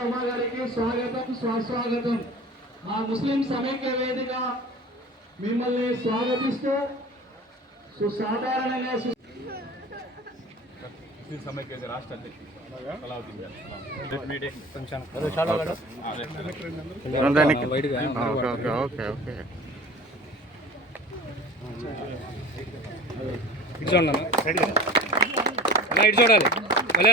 ఉమా గారికి స్వాగతం స్వాస్వాగతం. మా ముస్లిం సమైక్య వేదిక మిమ్మల్ని స్వాగతిస్తూ సుసాధారణంగా సు- ముస్లిం సమైక్య రాష్ట్ర అధ్యక్షుడు. అలావుద్దీన్ గారు. Meeting okay okay okay okay ఇటు చూడండి అన్న అన్న ఇటు చూడాలి మళ్ళీ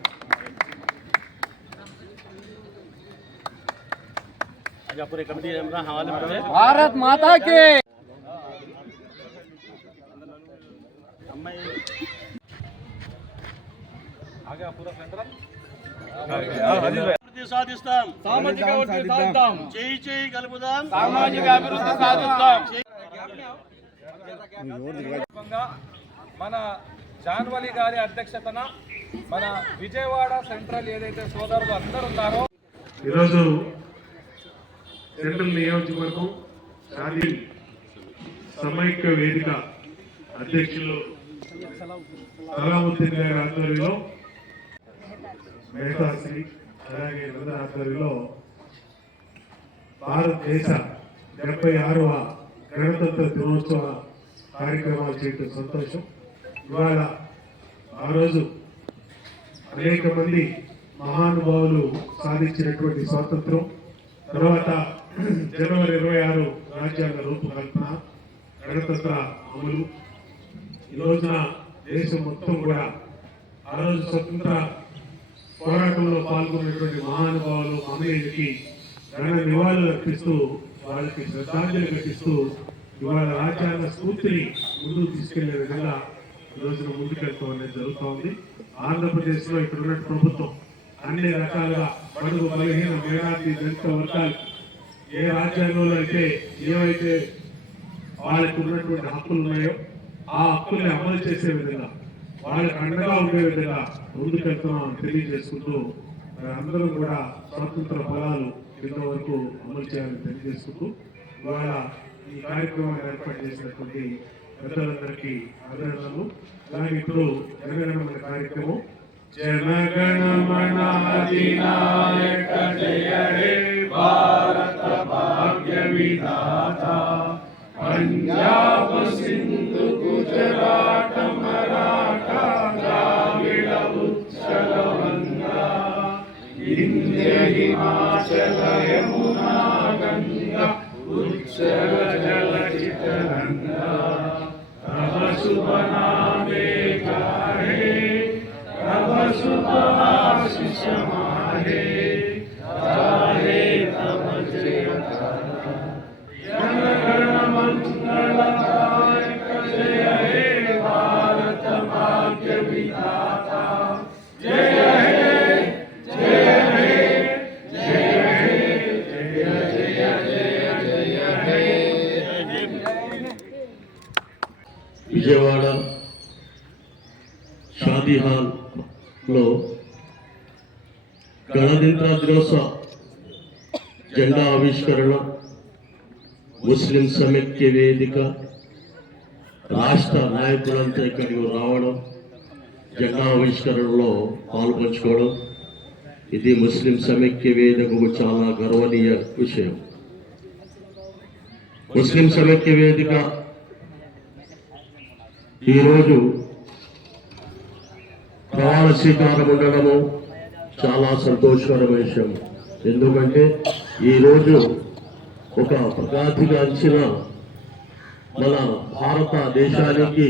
మాతాకి అభివృద్ధి సాధిస్తాం సామాజిక అభివృద్ధి సాధిద్దాం చేయి చేయి కలుపుదాం సామాజిక అభివృద్ధి సందర్భంగా మన జాన్వలి గారి అధ్యక్షతన మన విజయవాడ సెంట్రల్ ఏదైతే సోదరులు అందరూ ఉన్నారో ఈరోజు సెంట్రల్ నియోజకవర్గం షాదీ సమైక్య వేదిక అధ్యక్షులు సలాముద్దీన్ గారి ఆధ్వర్యంలో మేధాశ్రీ అలాగే అందరి ఆధ్వర్యంలో భారతదేశ డెబ్బై ఆరవ గణతంత్ర దినోత్సవ కార్యక్రమాలు చేయటం సంతోషం. ఇవాళ ఆ రోజు అనేక మంది మహానుభావులు సాధించినటువంటి స్వాతంత్రం. తర్వాత జనవరి ఇరవై ఆరు రాజ్యాంగ రూపకల్పన గణతంత్ర అమలు. ఈ రోజున దేశం మొత్తం కూడా ఆ రోజు స్వతంత్ర పోరాటంలో పాల్గొన్నటువంటి మహానుభావులు మహనీయులకి ఘన నివాళులు అర్పిస్తూ వాళ్ళకి శ్రద్ధాంజలి ఘటిస్తూ ఇవాళ రాజ్యాంగ స్ఫూర్తిని ముందుకు తీసుకెళ్ళే విధంగా ఈ రోజున ముందుకెళ్తాం అనేది జరుగుతూ ఉంది ఆంధ్రప్రదేశ్లో ఇక్కడ ప్రభుత్వం అన్ని రకాలుగా బడుగు బలహీన మేధాతి దళిత వర్గాలు ఏ రాజ్యాంగంలో అయితే ఏవైతే వాళ్ళకు ఉన్నటువంటి హక్కులు ఉన్నాయో ఆ హక్కుల్ని అమలు చేసే విధంగా వాళ్ళకి అండగా ఉండే విధంగా ముందుకెళ్తున్నామని తెలియజేసుకుంటూ అందరూ కూడా స్వతంత్ర ఫలాలు కింద వరకు అమలు చేయాలని తెలియజేసుకుంటూ ఇవాళ ఈ కార్యక్రమాన్ని ఏర్పాటు చేసినటువంటి పెద్దలందరికీ అభినందనలు అలాగే ఇప్పుడు జనగణమన కార్యక్రమం జనగణమన అధినాయక జయ హే భారత భాగ్య విధాత పంజాబ్ సింధు గుజరాట మరాఠా ద్రావిడ ఉచ్చల వంగా ఇంద్ర హిమాచల యమునా గంగా ఉచ్చల జల చితరంగా सुख आशीष मारे సమైక్య వేదిక రాష్ట్ర నాయకులంతా ఇక్కడికి రావడం జెండా ఆవిష్కరణలో పాల్పంచుకోవడం ఇది ముస్లిం సమైక్య వేదికకు చాలా గర్వనీయ విషయం. ముస్లిం సమైక్య వేదిక ఈరోజు ప్రమాణ స్వీకారం ఉండడము చాలా సంతోషకరమైన విషయం. ఎందుకంటే ఈరోజు ఒక ప్రగాతిగాంచిన మన భారతదేశానికి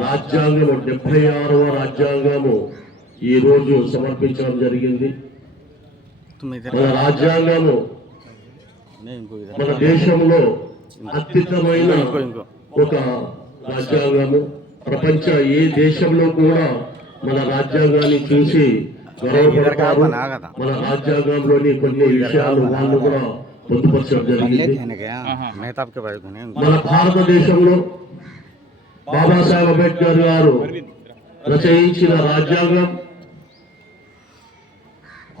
రాజ్యాంగము డెబ్బై ఆరవ రాజ్యాంగము ఈ రోజు సమర్పించడం జరిగింది. మన రాజ్యాంగము మన దేశంలో అత్యుత్తమైన ఒక రాజ్యాంగము. ప్రపంచ ఏ దేశంలో కూడా మన రాజ్యాంగాన్ని చూసి గర్వపడతారు. మన రాజ్యాంగంలోని కొన్ని విషయాలు వాళ్ళు కూడా పొందుపరచడం జరిగింది. మన భారతదేశంలో బాబాసాహెబ్ అంబేద్కర్ గారు రచయించిన రాజ్యాంగం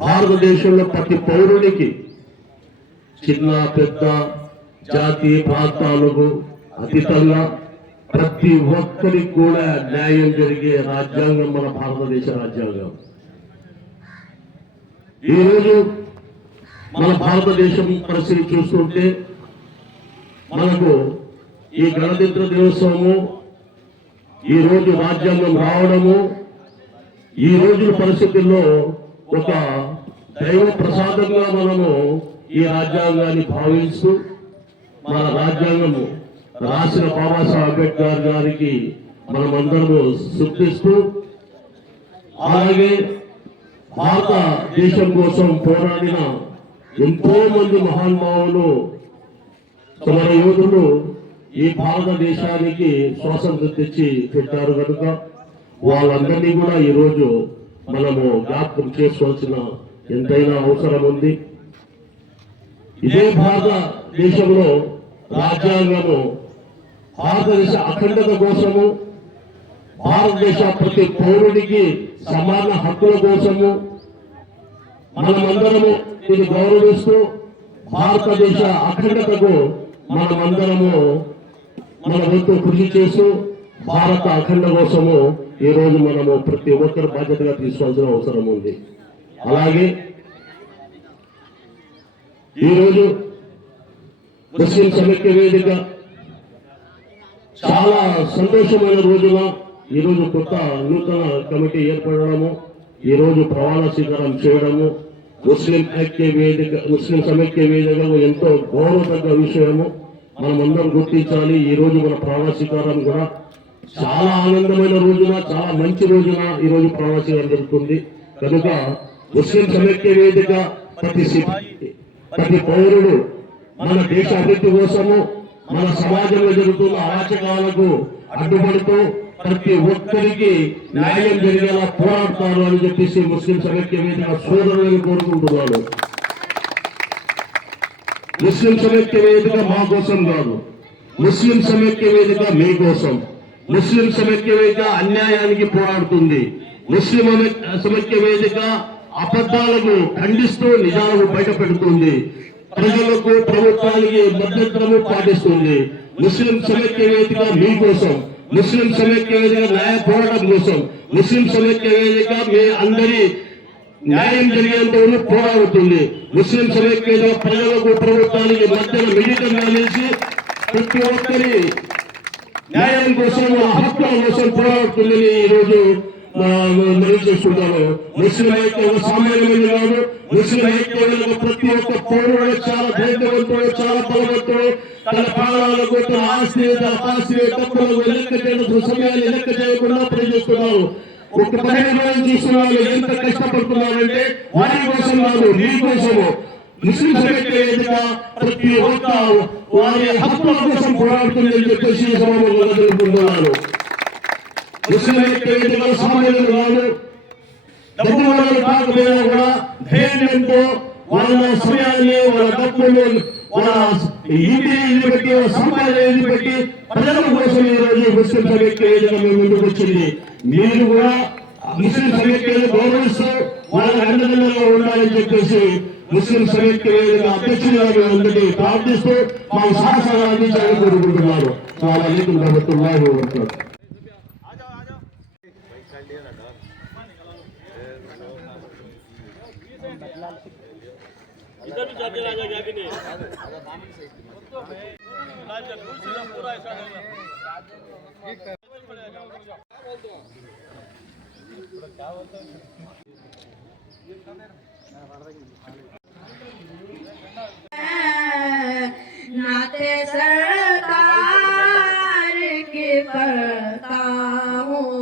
భారతదేశంలో ప్రతి పౌరునికి చిన్న పెద్ద జాతి ప్రాంతాలకు అతీతంగా ప్రతి ఒక్కరికి కూడా న్యాయం జరిగే రాజ్యాంగం మన భారతదేశ రాజ్యాంగం. ఈరోజు మన భారతదేశం పరిస్థితి చూస్తుంటే మనకు ఈ గణతంత్ర దినోత్సవము ఈ రోజు రాజ్యాంగం రావడము ఈ రోజు పరిస్థితుల్లో ఒక దైవ ప్రసాదంగా మనము ఈ రాజ్యాంగాన్ని భావిస్తూ మన రాజ్యాంగము రాసిన బాబాసాహెబ్ అంబేద్కర్ గారికి మనమందరము శుద్ధిస్తూ అలాగే భారతదేశం కోసం పోరాడిన ఎంతో మంది మహానుభావులు సమర యోధులు ఈ భారతదేశానికి స్వాతంత్రం తెచ్చి పెట్టారు కనుక వాళ్ళందరినీ కూడా ఈరోజు మనము జ్ఞాపకం చేసుకోవాల్సిన ఎంతైనా అవసరం ఉంది. ఇదే భారతదేశంలో రాజ్యాంగము భారతదేశ అఖండత కోసము భారతదేశ ప్రతి పౌరుడికి సమాన హక్కుల కోసము మనమందరము ఇది గౌరవిస్తూ భారతదేశ అఖండతకు మనమందరము మన వంతు కృషి చేస్తూ భారత అఖండ కోసము ఈ రోజు మనము ప్రతి ఒక్కరు బాధ్యతగా తీసుకోవాల్సిన అవసరం ఉంది. అలాగే ఈరోజు ముస్లిం సమైక్య వేదిక చాలా సంతోషమైన రోజున ఈరోజు కొత్త నూతన కమిటీ ఏర్పడడము ఈ రోజు ప్రమాణ స్వీకారం చేయడము ముస్లిం ఐక్య వేదిక ముస్లిం సమైక్య వేదికకు ఎంతో గౌరవతగ్గ విషయము మనమందరం గుర్తించాలి. ఈ రోజు మన ప్రవాసీకారం కూడా చాలా ఆనందమైన రోజున చాలా మంచి రోజున ఈ రోజు ప్రవాసీకారం జరుగుతుంది. కనుక ముస్లిం సమైక్య వేదిక ప్రతి ప్రతి పౌరుడు మన దేశ అభివృద్ధి కోసము మన సమాజంలో జరుగుతున్న అరాచకాలకు అడ్డుపడుతూ ప్రతి ఒక్కరికి న్యాయం జరిగేలా పోరాడతారు అని చెప్పేసి ముస్లిం సమైక్య వేదిక సోదరులను కోరుకుంటున్నాను. ముస్లిం సమైక్య వేదిక మా కోసం కాదు. ముస్లిం సమైక్య వేదిక మీ కోసం. ముస్లిం సమైక్య వేదిక అన్యాయానికి పోరాడుతుంది. ముస్లిం సమైక్య వేదిక అబద్ధాలను ఖండిస్తూ నిజాలను బయట పెడుతుంది ప్రజలకు ప్రభుత్వానికి మధ్యంతరము పాటిస్తుంది. ముస్లిం సమైక్య వేదిక మీ కోసం ముస్లిం సమైక్య వేదిక న్యాయ పోరాటం కోసం ముస్లిం సమైక్య వేదిక మీ అందరి న్యాయం జరిగేంత వరకు పోరాడుతుంది ముస్లిం సమైక్య వేదిక ప్రజలకు ప్రభుత్వానికి మధ్యన మిళితంగా నిలిచి ప్రతి ఒక్కరి న్యాయం కోసం వాళ్ళ హక్కుల కోసం పోరాడుతుందని ఈ రోజు మనం చేస్తున్నాను ముస్లిం ఐక్యం సామాన్యమైన కాదు. ముస్లిం ఐక్యం ప్రతి ఒక్క పౌరుడు చాలా ధైర్యవంతుడు చాలా బలవంతుడు. తన ప్రాణాలకు తన ఆస్తి తన ఆస్తి తప్పులకు లెక్క చేయడం సమయాన్ని లెక్క చేయకుండా పనిచేస్తున్నారు. ఒక పదిహేను రోజులు వాళ్ళు ఎంత కష్టపడుతున్నారంటే వారి కోసం కాదు నీ కోసము. ముస్లిం సమైక్య ప్రతి ఒక్క వారి హక్కుల కోసం పోరాడుతుందని చెప్పేసి ఈ సభలో ముస్లిం ఐక్య సామాన్యులు కాదు డబ్బు వాళ్ళు కాకపోయినా కూడా ధైర్యంతో వాళ్ళ సమయాన్ని వాళ్ళ డబ్బులు వాళ్ళ ఇంటి పెట్టి సంపాదన పెట్టి ప్రజల కోసం ఈ రోజు ముస్లిం సమైక్య వేదిక ముందుకు వచ్చింది. మీరు కూడా ముస్లిం సమైక్యను గౌరవిస్తూ వాళ్ళ అండదండగా ఉండాలని చెప్పేసి ముస్లిం సమైక్య వేదిక అధ్యక్షులుగా మేము అందరినీ ప్రార్థిస్తూ మా సాహసాలు అందించాలని కోరుకుంటున్నారు. చాలా ప్రభుత్వం नाते सरकार के पता हूँ।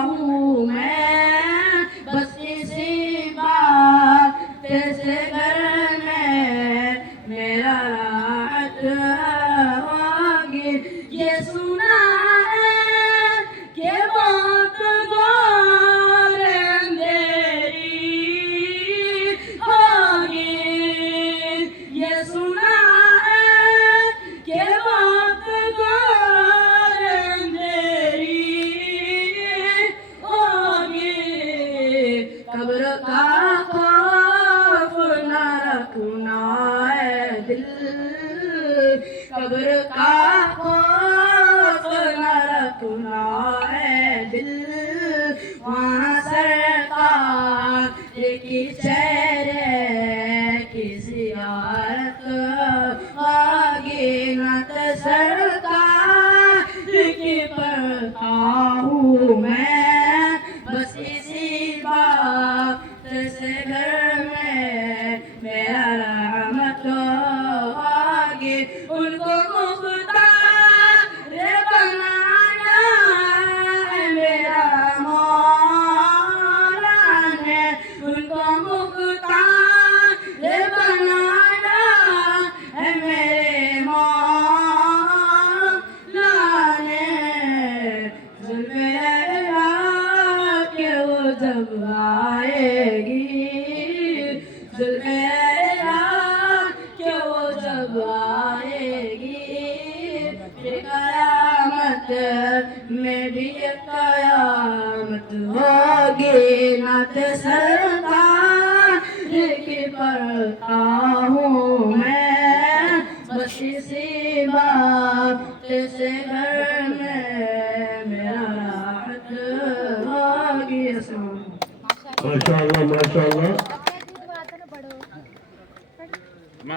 ಕಿಚ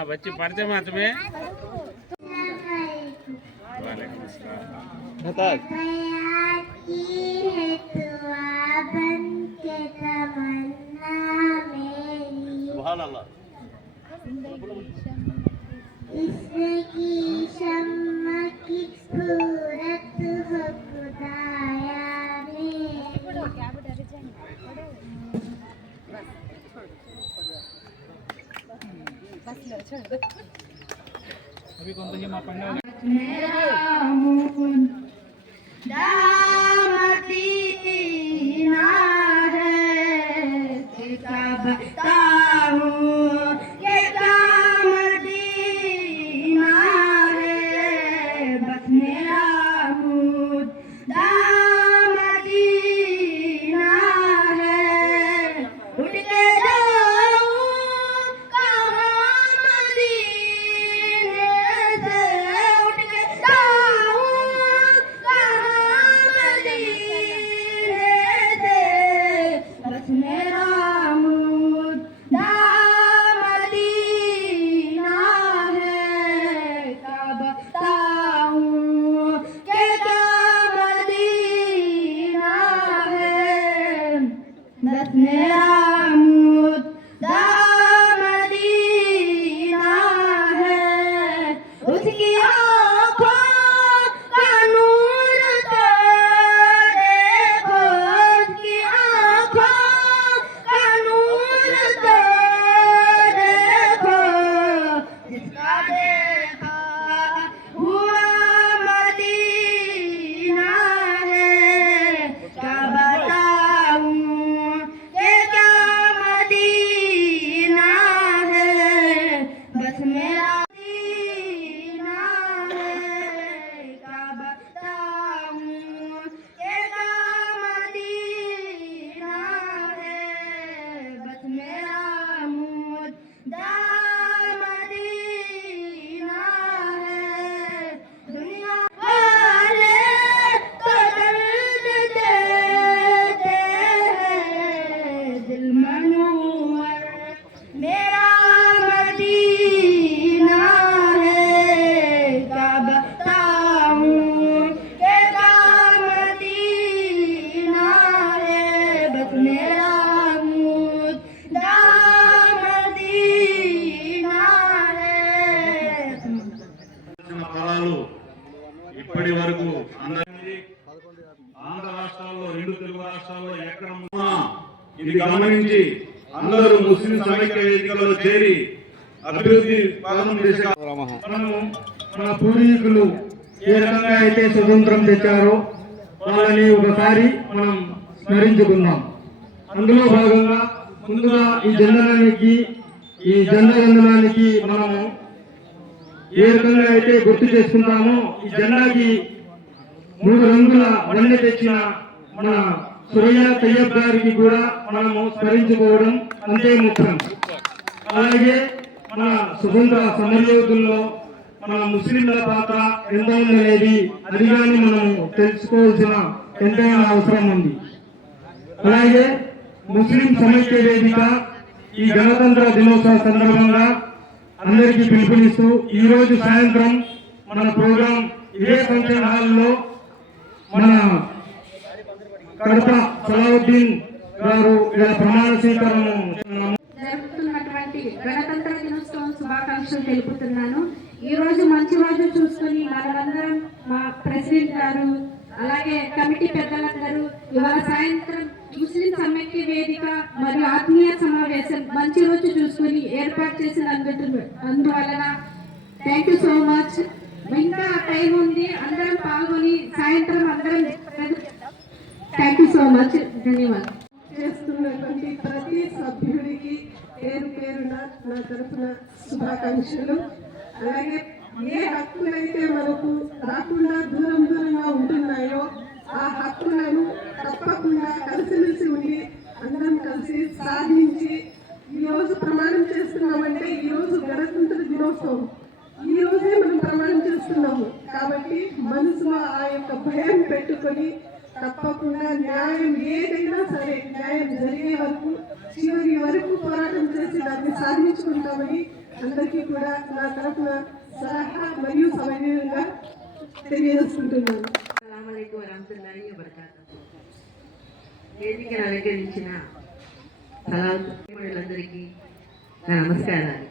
बच्चे पढ़ते हैं में वाले మనము మన పూర్వీకులు ఏ రకంగా అయితే స్వతంత్రం తెచ్చారో వాళ్ళని ఒకసారి మనం స్మరించుకుందాం. అందులో భాగంగా ముందుగా ఈ జెండనానికి ఈ జెండా మనము ఏ రకంగా అయితే గుర్తు చేసుకుంటామో ఈ జెండాకి మూడు రంగుల వన్నె తెచ్చిన మన సురయ్య తయ్యబ్ గారికి కూడా మనము స్మరించుకోవడం అంతే ముఖ్యం. అలాగే మన స్వతంత్ర సమరయోధుల్లో మన ముస్లింల పాత్ర ఎంత ఉందనేది అది కానీ మనం తెలుసుకోవాల్సిన ఎంతైనా అవసరం ఉంది. అలాగే ముస్లిం సమైక్య వేదిక ఈ గణతంత్ర దినోత్సవ సందర్భంగా అందరికీ పిలుపునిస్తూ ఈ రోజు సాయంత్రం మన ప్రోగ్రాం ఇదే ఫంక్షన్ హాల్లో మన కడప సలావుద్దీన్ గారు ఇలా ప్రమాణ స్వీకారం జరుపుతున్నటువంటి గణతంత్ర శుభాకాంక్షలు తెలుపుతున్నాను. ఈ రోజు మంచి రోజు చూసుకుని మనమందరం మా ప్రెసిడెంట్ గారు అలాగే కమిటీ పెద్దలందరూ ఇవాళ సాయంత్రం ముస్లిం సమైక్య వేదిక మరియు ఆత్మీయ సమావేశం మంచి రోజు చూసుకుని ఏర్పాటు చేసిన అందువలన థ్యాంక్ యూ సో మచ్ ఇంకా టైం ఉంది అందరం పాల్గొని సాయంత్రం అందరం థ్యాంక్ యూ సో మచ్ ధన్యవాదాలు. చేస్తున్నటువంటి ప్రతి సభ్యుడికి పేరు పేరున నా తరఫున శుభాకాంక్షలు. అలాగే ఏ హక్కులైతే మనకు రాకుండా దూరం దూరంగా ఉంటున్నాయో ఆ హక్కులను తప్పకుండా కలిసిమెలిసి ఉండి అందరం కలిసి సాధించి ఈ రోజు ప్రమాణం చేస్తున్నామంటే ఈ రోజు గణతంత్ర దినోత్సవం. ఈ రోజే మనం ప్రమాణం చేస్తున్నాము. కాబట్టి మనసులో ఆ యొక్క భయం పెట్టుకొని తప్పకుండా న్యాయం ఏదైనా సరే న్యాయం జరిగే వరకు చివరి వరకు పోరాటం చేసి దాన్ని సాధించుకుంటామని అందరికీ కూడా నా తరఫున సలహా మరియు సమయంగా తెలియజేసుకుంటున్నాను. వేదికను అలంకరించిన సలాములందరికీ నా నమస్కారాలు.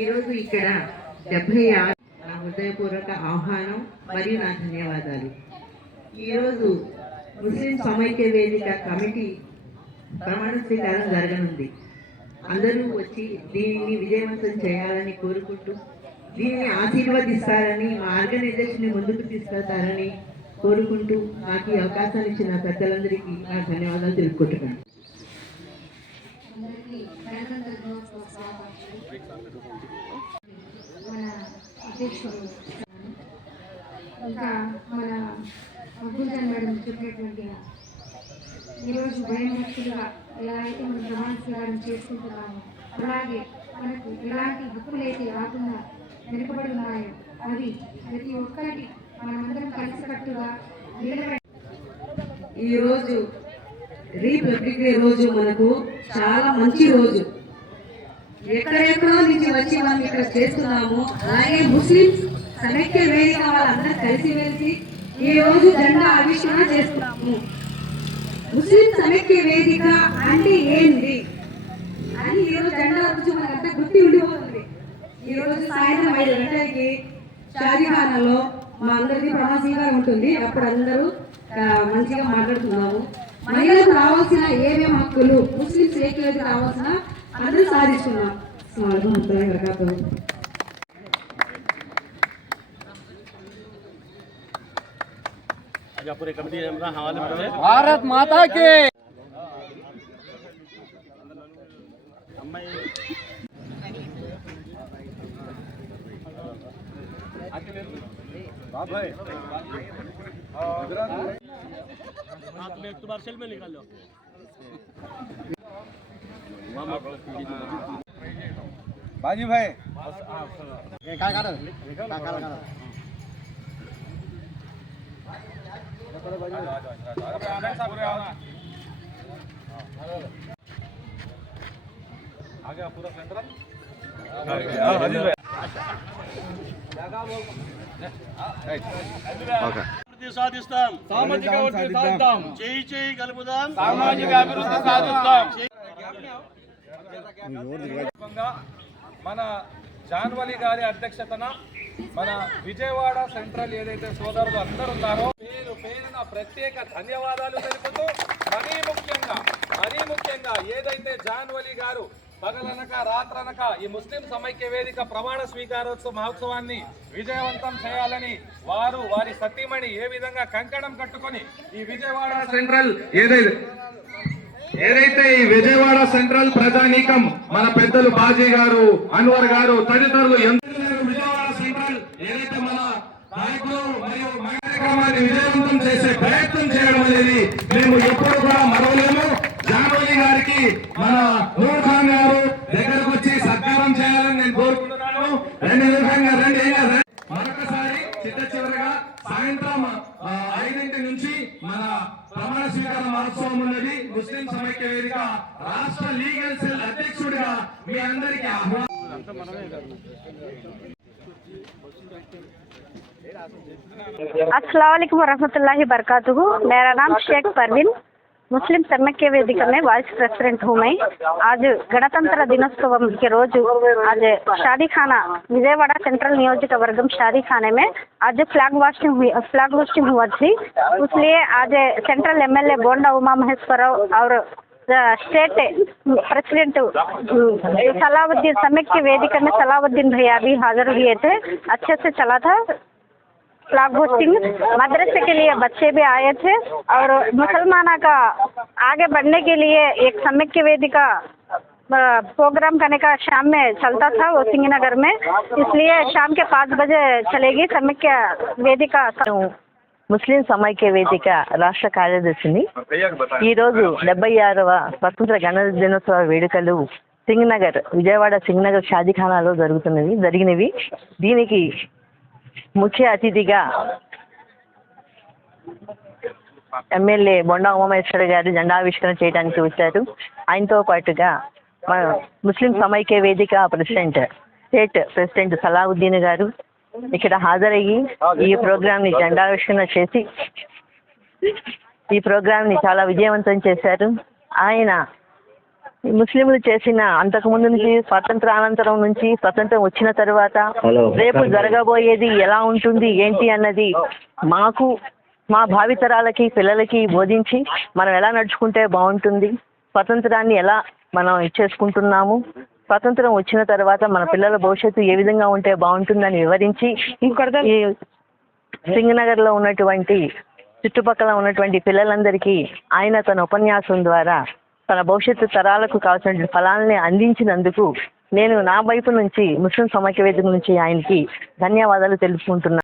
ఈరోజు ఇక్కడ డెబ్బై ఆరు నా హృదయపూర్వక ఆహ్వానం మరియు నా ధన్యవాదాలు. ఈరోజు ముస్లిం సమైక్య వేదిక కమిటీ ప్రమాణ స్వీకారం జరగనుంది. అందరూ వచ్చి దీనిని విజయవంతం చేయాలని కోరుకుంటూ దీనిని ఆశీర్వదిస్తారని మా ఆర్గనైజేషన్ ముందుకు తీసుకెళ్తారని కోరుకుంటూ నాకు ఈ అవకాశాన్ని ఇచ్చిన పెద్దలందరికీ నా ధన్యవాదాలు తెలుపుకుంటున్నాను. మన ఇంకా మన మేడం చెప్పినటువంటి ఈరోజు భయభక్తులుగా ఎలా అయితే మనం ప్రమాణ స్వీకారం చేసుకుంటున్నామో అలాగే మనకు ఎలాంటి హక్కులైతే రాకుండా వెనుకబడి ఉన్నాయో అవి ప్రతి ఒక్కరికి మనమందరం కలిసికట్టుగా ఈరోజు రీపబ్లిక్ డే రోజు మనకు చాలా మంచి రోజు. ఎక్కడెక్కడో నుంచి వచ్చి మనం ఇక్కడ చేస్తున్నాము. అలాగే ముస్లిం సమైక్య వేదిక వాళ్ళందరూ కలిసి వెలిసి ఈ రోజు జెండా ఆవిష్కరణ చేస్తున్నాము. ముస్లిం సమైక్య వేదిక అంటే ఏంటి అని ఈరోజు జెండా రోజు మనకంతా గుర్తి ఉండిపోతుంది. ఈ రోజు సాయంత్రం ఐదు గంటలకి షాజీఖానాలో మా అందరికీ ప్రమాసంగా ఉంటుంది. అప్పుడు అందరూ మంచిగా మాట్లాడుతున్నాము మహిళలకు రావాల్సిన ఏమేమి హక్కులు? ముస్లిం స్త్రీలకు రావాల్సిన అందరూ సాధిస్తున్నాం या पूरे कमेटी हमरा हवाले भारत माता के। आप में एक बार सेल में निकाल लो बाजी भाई। काय काढ काय काढ సాధిస్తాం. సామాజిక అభివృద్ధి సాధిద్దాం. చేయి చేయి కలుపుదాం. సామాజిక అభివృద్ధి సాధిస్తాం మన జాన్వలి గారి అధ్యక్షతన మన విజయవాడ సెంట్రల్ ఏదైతే సోదరులు అందరూ ఉన్నారో పేరు పేరున ప్రత్యేక ధన్యవాదాలు తెలుపుతూ మరీ ముఖ్యంగా మరీ ముఖ్యంగా ఏదైతే జాన్వలి గారు పగలనక రాత్రనక ఈ ముస్లిం సమైక్య వేదిక ప్రమాణ స్వీకారోత్సవ మహోత్సవాన్ని విజయవంతం చేయాలని వారు వారి సతీమణి ఏ విధంగా కంకణం కట్టుకొని ఈ విజయవాడ సెంట్రల్ ఏదైతే ఏదైతే ఈ విజయవాడ సెంట్రల్ ప్రజానీకం మన పెద్దలు బాజీ గారు అన్వర్ గారు తదితరులు ఎంత విజయవాడ సెంట్రల్ ఏదైతే మన నాయకులు మరియు మన కార్యక్రమాన్ని విజయవంతం చేసే ప్రయత్నం చేయడం అనేది మేము ఎప్పుడు కూడా మరవలేము. జానవలి గారికి మన నూర్ ఖాన్ గారు దగ్గరకు వచ్చి సత్కారం చేయాలని నేను కోరుకుంటున్నాను. రెండు విధంగా రండి మరొకసారి చిట్ట చివరిగా సాయంత్రం ఐదింటి నుంచి మన ప్రమాణ స్వీకార మహోత్సవం ఉన్నది. ముస్లిం సమైక్య వేదిక రాష్ట్ర లీగల్ సెల్ అధ్యక్షుడిగా మీ అందరికీ ఆహ్వానం. असलम वरहमल वरक मेरा नाम शेख परवीन। मुस्लिम सम्यक के वेदिका में वाइस प्रेसिडेंट हूँ मई आज गणतंत्र दिनोत्सव के रोज आज शादी खाना विजयवाड़ा सेंट्रल नियोजित वर्गम शादी खाने में आज फ्लैग वास्टिंग हुई, फ्लैग वास्टिंग हुआ थी। इसलिए आज सेंट्रल एमएलए बोंडा उमा महेश्वर और स्टेट प्रेसिडेंट सलाउद्दीन समेक के वेदिका में सलाउद्दीन भैया भी हाजिर हुए थे। अच्छे से चला था। फ्लैग होस्टिंग मदरसे के लिए बच्चे भी आए थे और मुसलमाना का आगे बढ़ने के लिए एक समेक्य वेदिका अ, प्रोग्राम करने का शाम में चलता था वो सिंगनगर में इसलिए शाम के पाँच बजे चलेगी समेक्य वेदिका ముస్లిం సమైక్య వేదిక రాష్ట్ర కార్యదర్శిని ఈరోజు డెబ్బై ఆరవ స్వతంత్ర గణ దినోత్సవ వేడుకలు సింగ్ నగర్ విజయవాడ సింగ్ నగర్ షాదీఖానాలో జరుగుతున్నవి జరిగినవి దీనికి ముఖ్య అతిథిగా ఎమ్మెల్యే బొండా ఉమామేశ్వర గారు జెండావిష్కరణ చేయడానికి వచ్చారు. ఆయనతో పాటుగా మన ముస్లిం సమైక్య వేదిక ప్రెసిడెంట్ స్టేట్ ప్రెసిడెంట్ సలావుద్దీన్ గారు ఇక్కడ హాజరయ్యి ఈ ప్రోగ్రామ్ని జెండావిష్కరణ చేసి ఈ ప్రోగ్రామ్ని చాలా విజయవంతం చేశారు. ఆయన ముస్లింలు చేసిన అంతకుముందు నుంచి స్వతంత్ర అనంతరం నుంచి స్వతంత్రం వచ్చిన తర్వాత రేపు జరగబోయేది ఎలా ఉంటుంది ఏంటి అన్నది మాకు మా భావితరాలకి పిల్లలకి బోధించి మనం ఎలా నడుచుకుంటే బాగుంటుంది స్వతంత్రాన్ని ఎలా మనం ఇచ్చేసుకుంటున్నాము స్వతంత్రం వచ్చిన తర్వాత మన పిల్లల భవిష్యత్తు ఏ విధంగా ఉంటే బాగుంటుందని వివరించి ఈ సింగనగర్లో ఉన్నటువంటి చుట్టుపక్కల ఉన్నటువంటి పిల్లలందరికీ ఆయన తన ఉపన్యాసం ద్వారా తన భవిష్యత్తు తరాలకు కావాల్సిన ఫలాల్ని అందించినందుకు నేను నా వైపు నుంచి ముస్లిం సమైక్య వేదిక నుంచి ఆయనకి ధన్యవాదాలు తెలుపుకుంటున్నాను